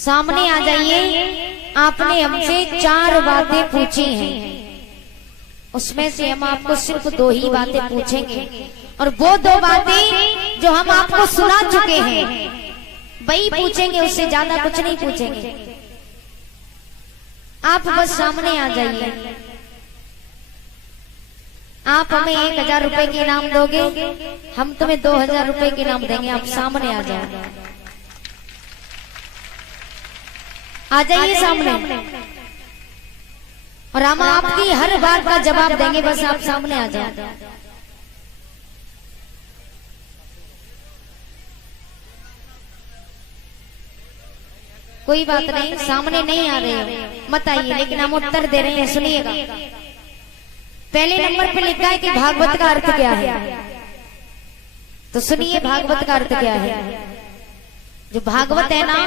सामने आ जाइए। आपने हमसे 4 बातें पूछी हैं, उसमें से हम आपको सिर्फ 2 ही बातें पूछेंगे, और वो 2 बातें जो हम आपको सुना चुके हैं वही पूछेंगे, उससे ज्यादा कुछ नहीं पूछेंगे। आप बस सामने आ जाइए। आप हमें 1000 रुपए के इनाम दोगे, हम तुम्हें 2000 रुपए के इनाम देंगे। आप सामने आ जाओ, आ जाइए सामने, और हम आपकी हर बात का जवाब देंगे। बस आप सामने आ जाओ। कोई बात नहीं, सामने नहीं आ रहे हो मत आइए, लेकिन हम उत्तर दे रहे हैं, सुनिएगा। पहले नंबर पे लिखा है कि भागवत का अर्थ क्या है, तो सुनिए भागवत का अर्थ क्या है। जो भागवत है ना,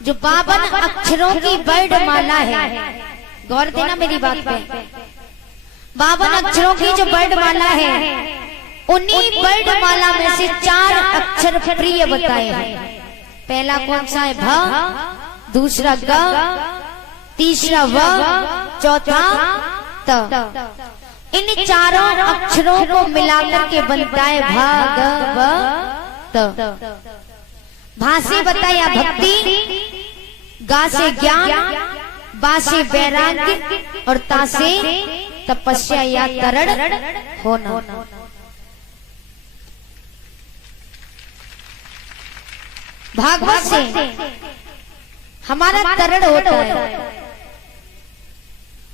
जो 52 अक्षरों की वर्णमाला है, गौर देना मेरी बात पे। 52 अक्षरों की जो वर्णमाला है, उन्हीं वर्णमाला में से 4 अक्षर प्रिय बताए हैं। पहला कौन सा है? भ, दूसरा ग, तीसरा व, चौथा त। इन चारों अक्षरों को मिलाकर के बनता है भागवत। भा से बताया भक्ति, गा से ज्ञान, बा से वैराग्य, और ता से तपस्या या तरण होना। भागवत से हमारा तरण होता है।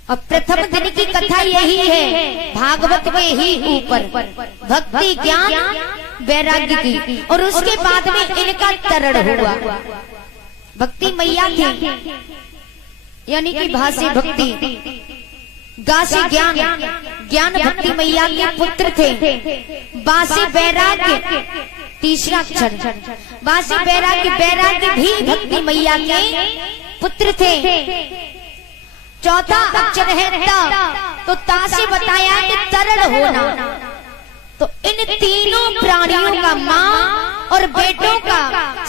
अब प्रथम दिन की कथा यही है, भागवत के ही ऊपर भक्ति, ज्ञान, वैराग्य की, और उसके बाद में इनका तरण हुआ। भक्ति मैया थी, यानी कि भा से भक्ति, गा से ज्ञान, ज्ञान भक्ति मैया के पुत्र थे, बा से वैराग्य, तीसरा अक्षर, बा से वैराग्य, वैराग्य भी भक्ति मैया के पुत्र थे। चौथा अक्षर है ता, तो ता से बताया कि तरण होना। तो इन तीनों प्राणियों का माँ और बेटों का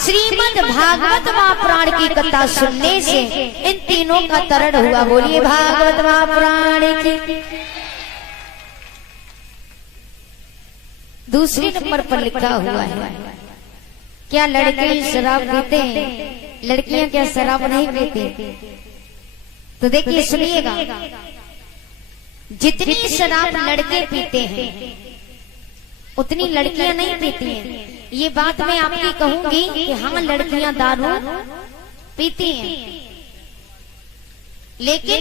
श्रीमद् भागवत महापुराण की कथा सुनने से इन तीनों का तरण हुआ। बोलिए भागवत महापुराण की। दूसरे नंबर पर लिखा हुआ है, क्या लड़के शराब पीते हैं? लड़कियां क्या शराब नहीं पीती? तो देखिए सुनिएगा, जितनी शराब लड़के पीते हैं उतनी लड़कियां नहीं पीती हैं। ये बात मैं आपकी कहूंगी कि हाँ, लड़कियां दारू पीती हैं, लेकिन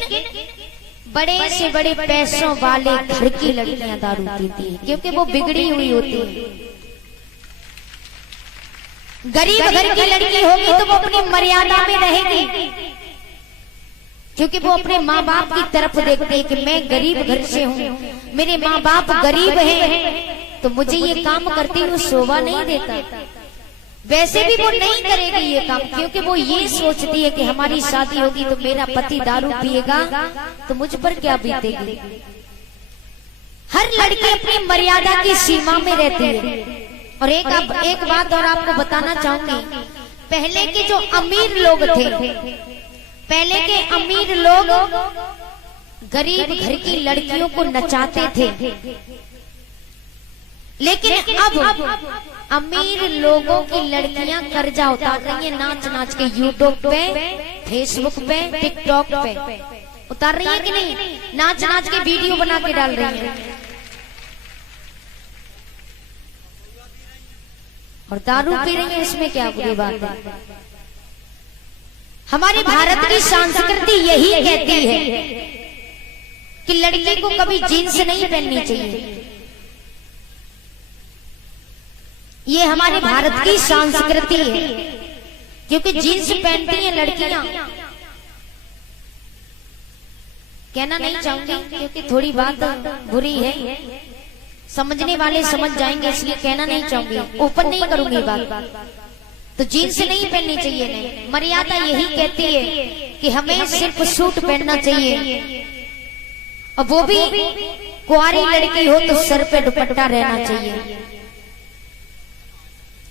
बड़े से बड़े पैसों वाले घर की लड़कियां दारू पीती हैं, क्योंकि वो बिगड़ी हुई होती है। गरीब घर की लड़की होगी तो वो अपनी मर्यादा में रहेगी, क्योंकि वो अपने माँ बाप की तरफ देखते हैं कि मैं गरीब घर से हूँ, मेरे माँ बाप गरीब हैं, तो मुझे ये काम करती हूँ शोभा नहीं देता। वैसे भी वो नहीं करेगी ये काम, क्योंकि वो ये सोचती है कि हमारी शादी होगी तो मेरा पति दारू पिएगा तो मुझ पर क्या बीतेगी। हर लड़की अपनी मर्यादा की सीमा में रहती है। और एक बात और आपको बताना चाहूंगी, पहले के जो अमीर लोग थे, पहले के अमीर लोग गरीब घर की लड़कियों को नचाते थे, लेकिन अब अमीर लोगों की लड़कियां कर्जा उतार रही हैं, नाच नाच के यूट्यूब पे, फेसबुक पे, टिकटॉक पे उतार रही है कि नहीं? नाच नाच के वीडियो बना के डाल रही हैं, और दारू पी रही है। इसमें क्या बुरी बात है? हमारे भारत की संस्कृति यही कहती है कि लड़की को कभी जीन्स नहीं पहननी चाहिए। ये हमारे भारत की संस्कृति है, क्योंकि जीन्स पहनती हैं लड़कियां। कहना नहीं चाहूंगी क्योंकि थोड़ी बात बुरी है, समझने वाले समझ जाएंगे, इसलिए कहना नहीं चाहूंगी, ओपन नहीं करूंगी बात। तो जीन्स नहीं पहननी चाहिए। नहीं, मर्यादा यही कहती है कि हमें सिर्फ सूट पहनना चाहिए, और वो भी कुंवारी लड़की हो तो सर पे दुपट्टा रहना चाहिए,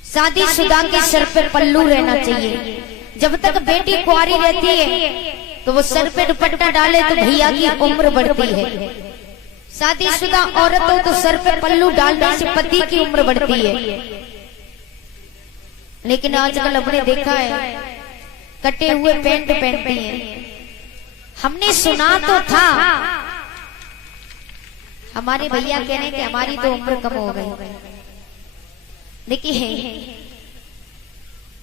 शादीशुदा के सर पे पल्लू रहना चाहिए, जब तक बेटी कुंवारी रहती है तो वो सर पे दुपट्टा डाले तो भैया की उम्र बढ़ती है। शादीशुदा औरत हो तो सर पे पल्लू डालने से पति की उम्र बढ़ती है। लेकिन आजकल हमने देखा है कटे हुए पैंट पहनती हैं। हमने सुना तो था, हमारे भैया कह रहे हैं कि हमारी तो उम्र कम हो गई। देखिए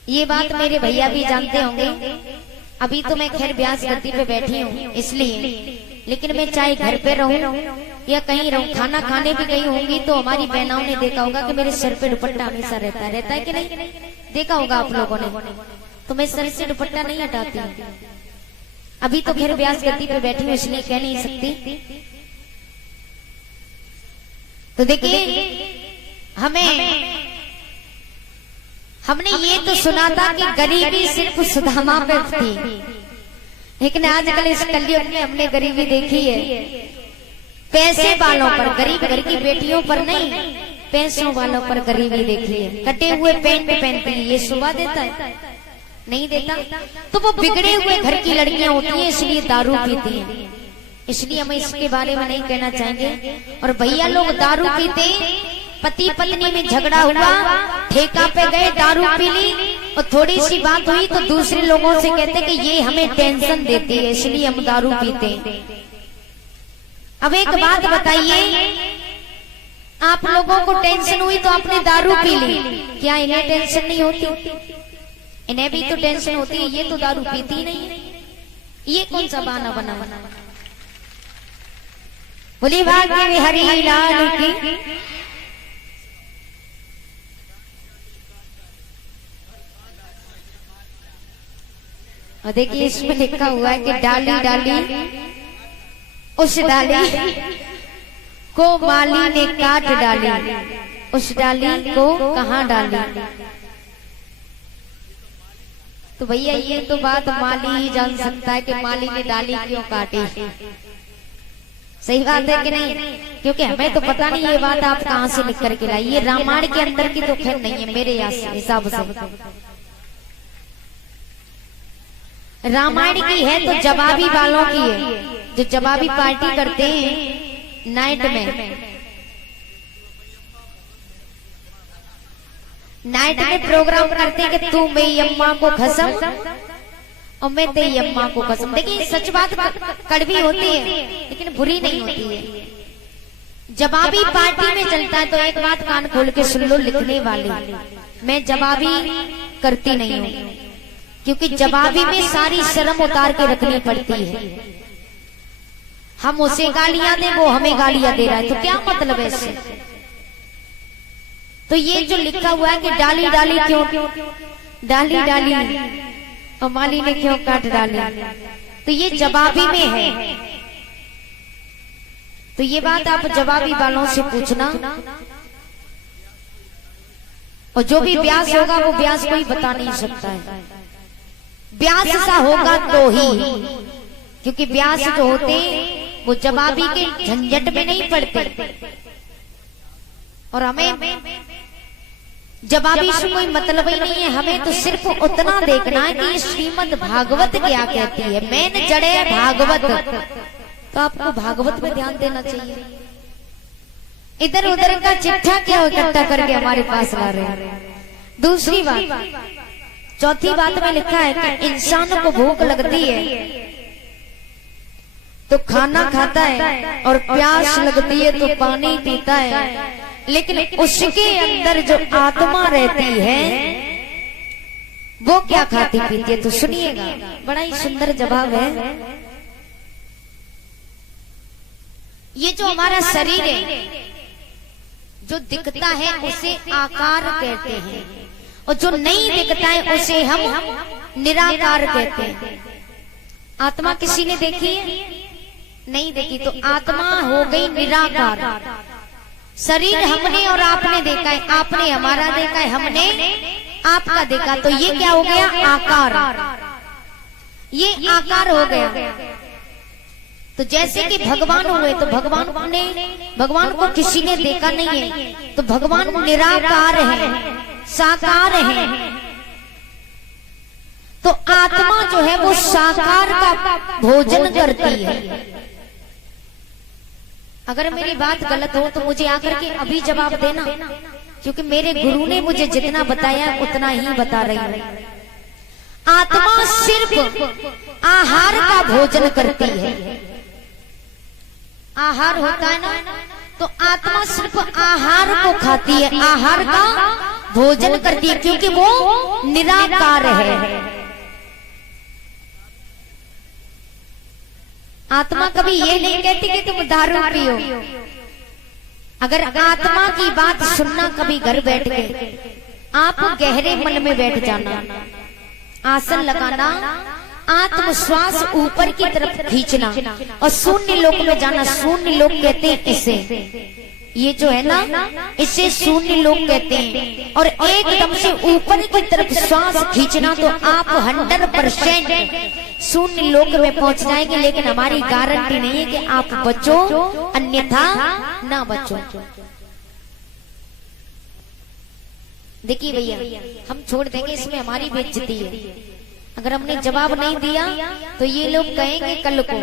ये बात मेरे भैया भी जानते होंगे। अभी तो मैं खैर ब्यास गद्दी पे बैठी हूँ इसलिए, लेकिन मैं चाहे घर पे रहूं या कहीं रहूं, खाना खाने भी गई होंगी तो हमारी बहनाओं ने देखा होगा कि मेरे सर पे दुपट्टा हमेशा रहता है कि नहीं? देखा होगा आप लोगों ने। तो मैं सर से दुपट्टा नहीं हटाती। अभी तो खैर ब्यास गद्दी पे बैठी हूँ इसलिए कह नहीं सकती। तो देखिए हमने ये तो सुना था कि गरीबी सिर्फ सुदामा पे थी, लेकिन आजकल इस कलयुग में हमने गरीबी देखी है पैसे वालों पर, गरीब घर की बेटियों पर नहीं, पैसों वालों पर गरीबी देखी है। कटे हुए पैंट पहनती है, ये शोभा देता है? नहीं देता। तो वो बिगड़े हुए घर की लड़कियां होती हैं इसलिए दारू पीती हैं, इसलिए हम इसके बारे में नहीं कहना चाहेंगे। और भैया लोग दारू पीते, पति पत्नी में झगड़ा हुआ, ठेका पे गए, दारू पी ली और थोड़ी सी बात हुई तो दूसरे लोगों से कहते कि ये हमें टेंशन देती है इसलिए हम दारू पीते। अब एक बात बताइए, आप लोगों को टेंशन हुई तो आपने दारू पी ली, क्या इन्हें टेंशन नहीं होती? इन्हें भी तो टेंशन होती है, ये तो दारू पीती नहीं है। ये कौन सा बहाना बना? बोली भाग्य बिहारी लाल की। और देखिए इसमें लिखा हुआ है कि डाली डाली उस डाली को माली ने काट डाली, उस डाली को कहाँ डाली? तो भैया ये तो बात माली ही जान सकता है कि माली ने डाली क्यों काटी। सही बात है कि नहीं? क्योंकि हमें तो पता नहीं ये बात आप कहाँ से लिख करके लाई। ये रामायण के अंदर की तो खैर नहीं है मेरे हिसाब से। रामायण की है तो जवाबी वालों की है, जो जवाबी पार्टी करते हैं नाइट में प्रोग्राम करते हैं कि तू मेरी अम्मा को कसम और मैं तेरी अम्मा को कसम। देखिए सच बात कड़वी होती है लेकिन बुरी नहीं होती है। जवाबी पार्टी में चलता है तो एक बात कान खोल के सुन लो लिखने वाले, मैं जवाबी करती नहीं हूँ, क्योंकि जवाबी में सारी शर्म उतार के रखनी पड़ती है। हम उसे गालियां दें, वो हमें गालियां दे रहा है, तो क्या मतलब है इससे? तो ये जो लिखा हुआ है कि डाली डाली क्यों, डाली डाली और माली ने क्यों काट डाली, तो ये जवाबी में है। तो ये बात आप जवाबी वालों से पूछना, और जो भी ब्यास होगा वो ब्यास कोई बता नहीं सकता है। ब्यास सा होगा तो ही, क्योंकि ब्यास जो होते वो जवाबी के झंझट में नहीं पड़ते। और हमें जवाबी से कोई मतलब ही नहीं है, हमें तो सिर्फ उतना देखना है कि श्रीमद् भागवत क्या कहती है। मैंने जड़े भागवत, तो आपको भागवत में ध्यान देना चाहिए। इधर उधर का चिट्ठा क्यों इकट्ठा करके हमारे पास ला रहे हैं? दूसरी बात, चौथी बात में लिखा है कि इंसान को भूख लगती है तो खाना खाता है और प्यास लगती है तो पानी पीता है, लेकिन उसके अंदर जो आत्मा रहती है वो क्या खाती पीती है? तो सुनिएगा, बड़ा ही सुंदर जवाब है। ये जो हमारा शरीर है जो दिखता है उसे आकार कहते हैं, और जो नहीं दिखता है उसे हम निराकार कहते हैं। आत्मा किसी ने देखी है? नहीं देखी, तो आत्मा हो गई निराकार। शरीर हमने और आपने देखा है, आपने हमारा देखा है, हमने आपका देखा, तो ये क्या हो गया? आकार। ये आकार हो गया। तो जैसे कि भगवान हुए तो भगवान को किसी ने देखा नहीं है, तो भगवान निराकार है, साकार है। तो आत्मा जो है वो साकार का भोजन करती है। अगर मेरी बात गलत हो तो मुझे आकर के अभी जवाब देना, क्योंकि मेरे गुरु ने मुझे जितना बताया उतना ही बता रही हूं। आत्मा सिर्फ आहार का भोजन करती है। आहार होता है ना, तो आत्मा सिर्फ आहार को खाती है, आहार का भोजन करती है, क्योंकि वो निराकार है। आत्मा कभी ये नहीं कहती कि तुम दारू पियो। अगर आत्मा की बात सुनना कभी घर बैठ के, आप गहरे मन में बैठ जाना, आसन लगाना, आत्मश्वास ऊपर की तरफ खींचना और शून्य लोक में जाना। शून्य लोक कहते हैं इसे, ये जो है ना, इसे शून्य लोक कहते हैं। और एकदम से ऊपर की तरफ श्वास खींचना तो आप 100% शून्य लोक में पहुंच जाएंगे। लेकिन हमारी गारंटी नहीं है कि आप बचो, अन्यथा ना बचो। देखिए भैया, हम छोड़ देंगे, इसमें हमारी बेइज्जती है। अगर हमने जवाब नहीं दिया तो ये लोग कहेंगे कल को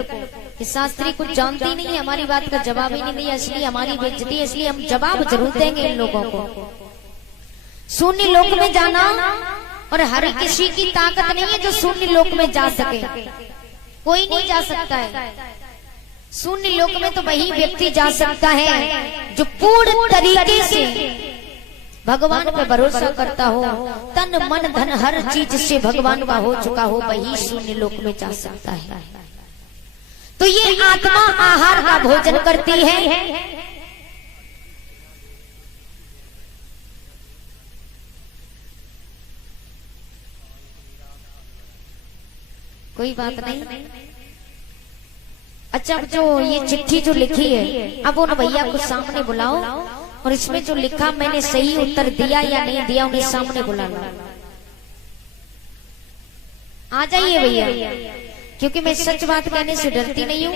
कि शास्त्री कुछ जानती नहीं है, हमारी बात का जवाब ही नहीं दिया, इसलिए हमारी बेइज्जती है। इसलिए हम जवाब जरूर देंगे इन लोगों को। शून्य लोक में जाना, और हर किसी की ताकत नहीं है जो शून्य लोक में जा सके। कोई नहीं जा सकता है शून्य लोक में। तो वही व्यक्ति जा सकता है जो पूर्ण तरीके से भगवान पे भरोसा करता हो, तन मन धन हर चीज से भगवान का हो चुका हो, वही शून्य लोक में जा सकता है। तो ये आत्मा आहार का भोजन करती है। कोई बात नहीं। अच्छा, अब जो ये चिट्ठी जो लिखी है, अब उन भैया को सामने बुलाओ और इसमें जो लिखा मैंने सही उत्तर दिया या नहीं दिया उन्हें सामने बुला लो। आ जाइए भैया, क्योंकि मैं सच बात कहने से डरती नहीं हूँ।